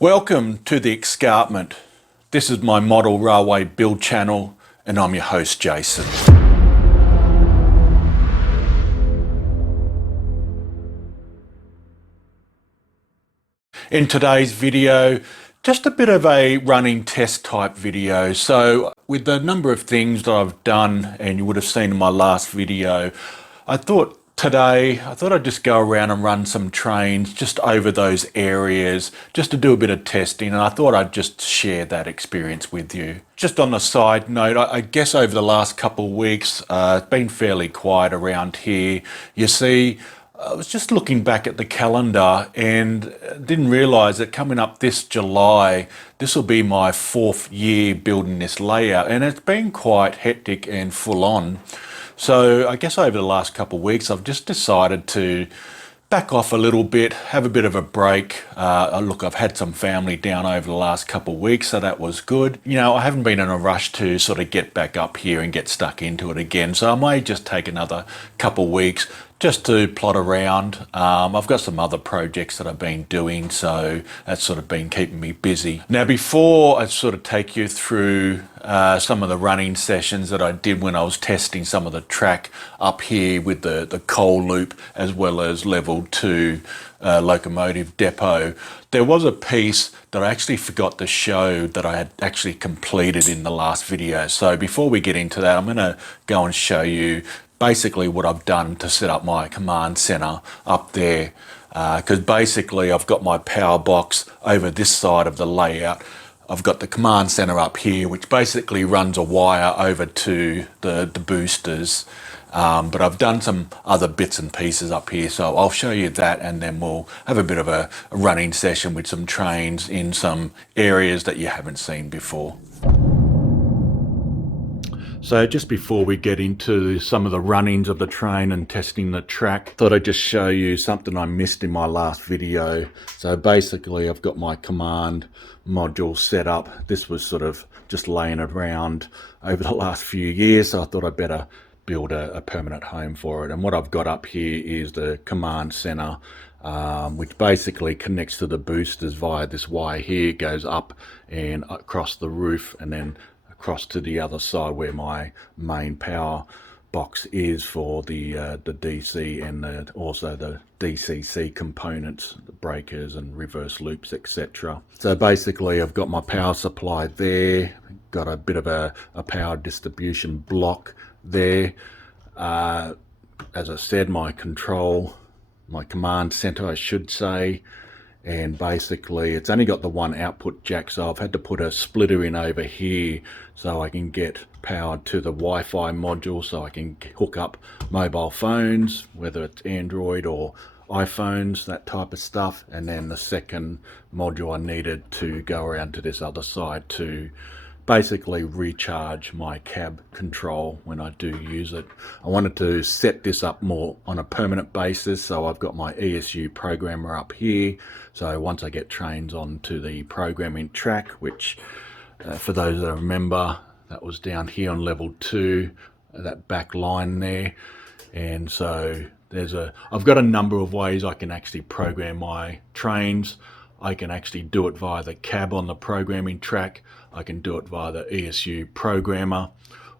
Welcome to the Escarpment. This is my model railway build channel and I'm your host Jason. In today's video, just a bit of a running test type video. So with the number of things that I've done, and you would have seen in my last video, I thought I'd just go around and run some trains just over those areas just to do a bit of testing, and I thought I'd just share that experience with you. Just on a side note, I guess over the last couple of weeks it's been fairly quiet around here. You see, I was just looking back at the calendar and didn't realise that coming up this July, this will be my 4th year building this layout, and it's been quite hectic and full on. So I guess over the last couple of weeks, I've just decided to back off a little bit, have a bit of a break. Look, I've had some family down over the last couple of weeks, so that was good. You know, I haven't been in a rush to sort of get back up here and get stuck into it again. So I may just take another couple of weeks just to plot around. I've got some other projects that I've been doing, so that's sort of been keeping me busy. Now, before I sort of take you through some of the running sessions that I did when I was testing some of the track up here with the coal loop as well as level 2 locomotive depot, there was a piece that I actually forgot to show that I had actually completed in the last video. So before we get into that, I'm going to go and show you basically what I've done to set up my command center up there, because basically I've got my power box over this side of the layout. I've got the command center up here, which basically runs a wire over to the boosters, but I've done some other bits and pieces up here, so I'll show you that, and then we'll have a bit of a running session with some trains in some areas that you haven't seen before. So just before we get into some of the runnings of the train and testing the track, thought I'd just show you something I missed in my last video. So basically I've got my command module set up. This was sort of just laying around over the last few years, so I thought I'd better build a permanent home for it. And what I've got up here is the command center, which basically connects to the boosters via this wire here, goes up and across the roof and then across to the other side where my main power box is for the DC and also the DCC components, the breakers and reverse loops, etc. So basically I've got my power supply there, got a bit of a power distribution block there. As I said, my command center, I should say, and basically it's only got the one output jack, so I've had to put a splitter in over here so I can get power to the Wi-Fi module, so I can hook up mobile phones, whether it's Android or iPhones, that type of stuff. And then the second module I needed to go around to this other side to basically recharge my cab control when I do use it. I wanted to set this up more on a permanent basis, so I've got my ESU programmer up here. So once I get trains onto the programming track, which for those that remember, that was down here on level 2, that back line there. And so I've got a number of ways I can actually program my trains. I can actually do it via the cab on the programming track. I can do it via the ESU programmer,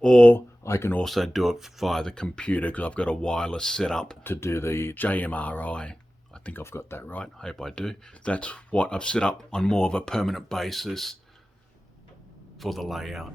or I can also do it via the computer because I've got a wireless setup to do the JMRI. I think I've got that right. I hope I do. That's what I've set up on more of a permanent basis for the layout.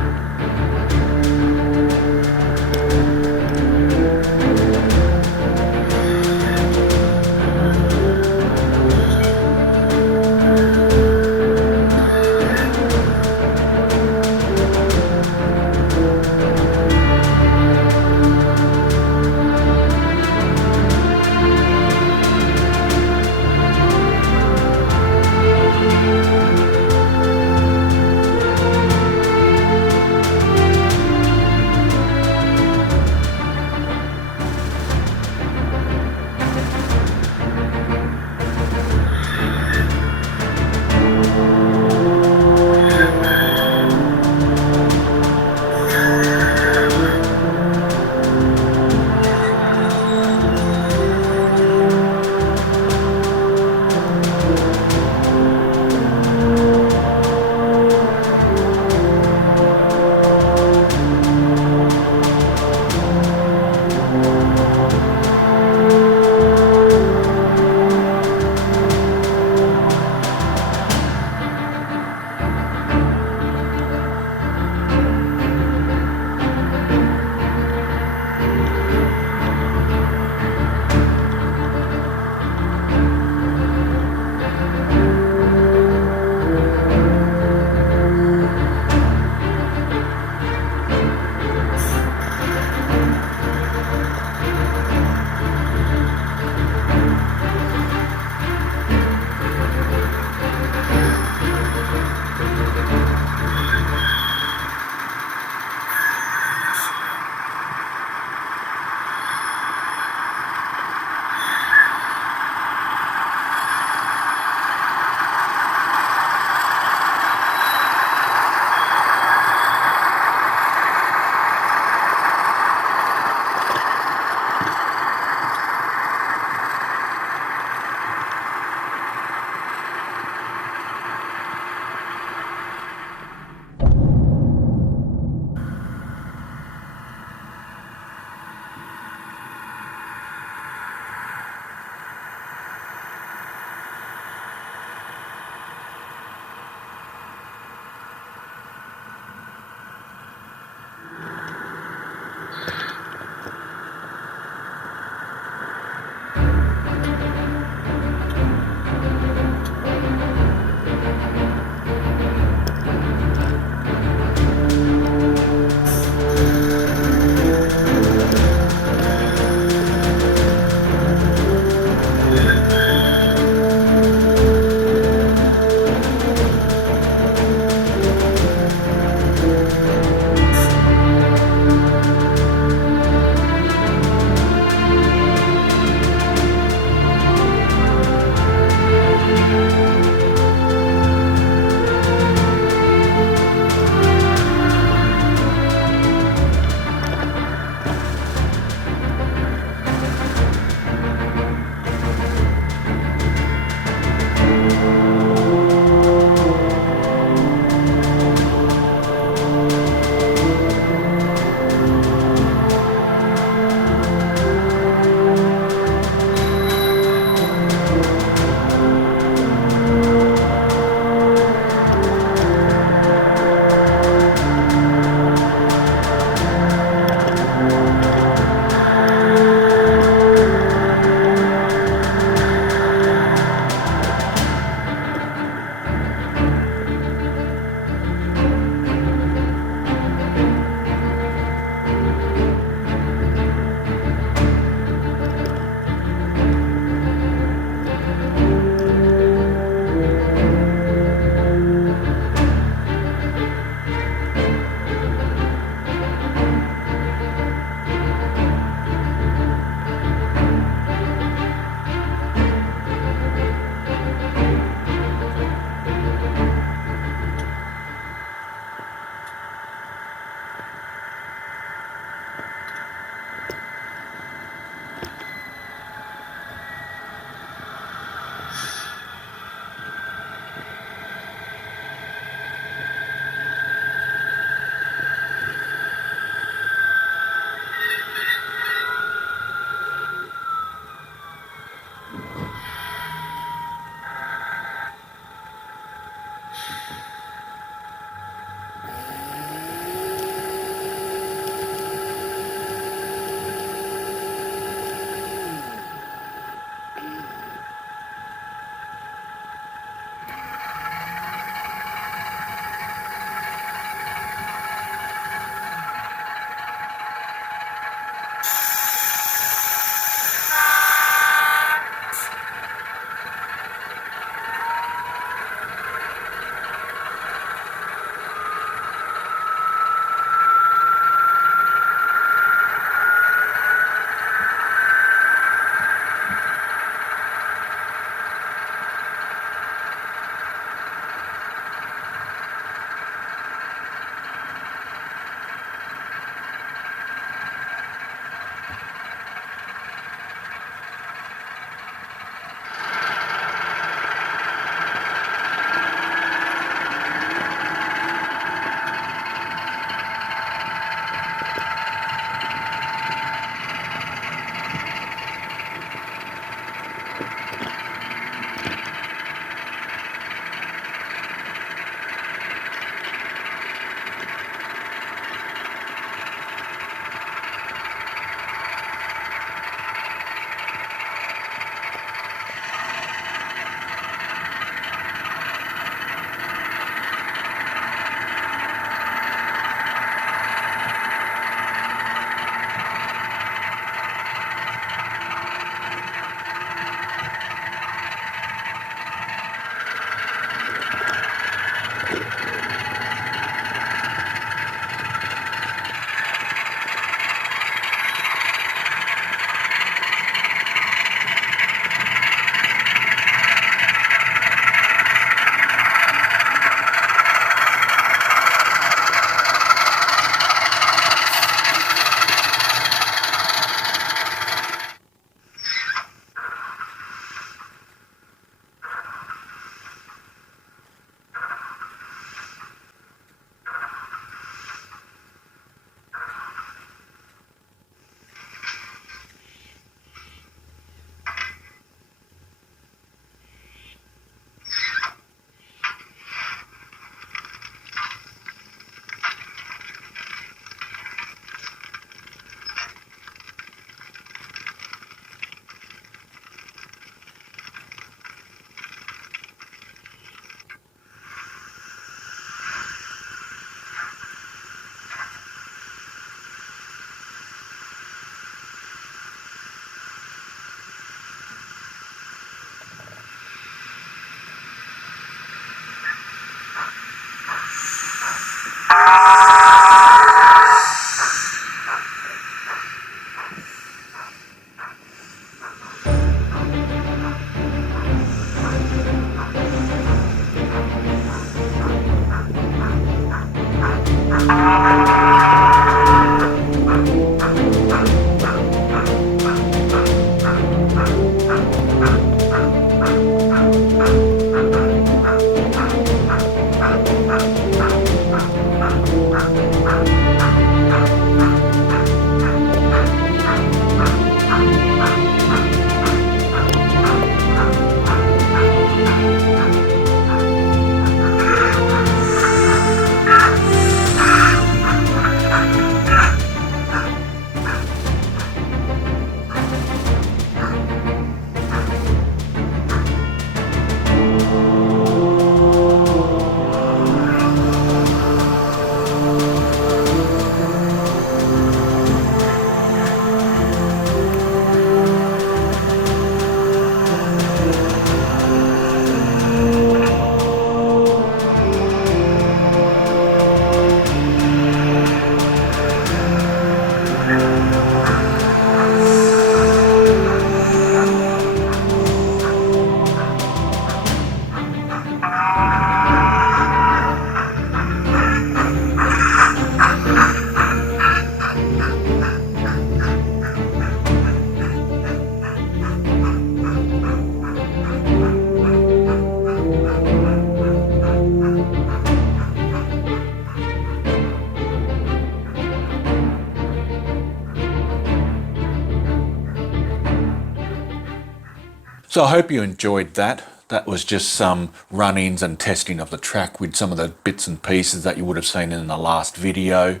So I hope you enjoyed that. That was just some run-ins and testing of the track with some of the bits and pieces that you would have seen in the last video,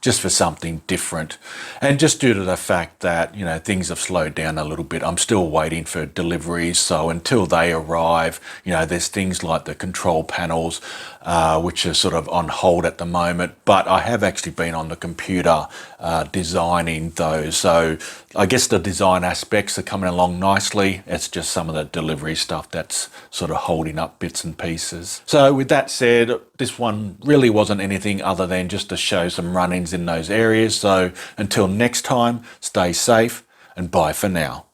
just for something different. And just due to the fact that, you know, things have slowed down a little bit, I'm still waiting for deliveries. So until they arrive, you know, there's things like the control panels, which are sort of on hold at the moment. But I have actually been on the computer designing those. So I guess the design aspects are coming along nicely. It's just some of the delivery stuff that's sort of holding up bits and pieces. So with that said, this one really wasn't anything other than just to show some run-ins in those areas. So until next time, stay safe and bye for now.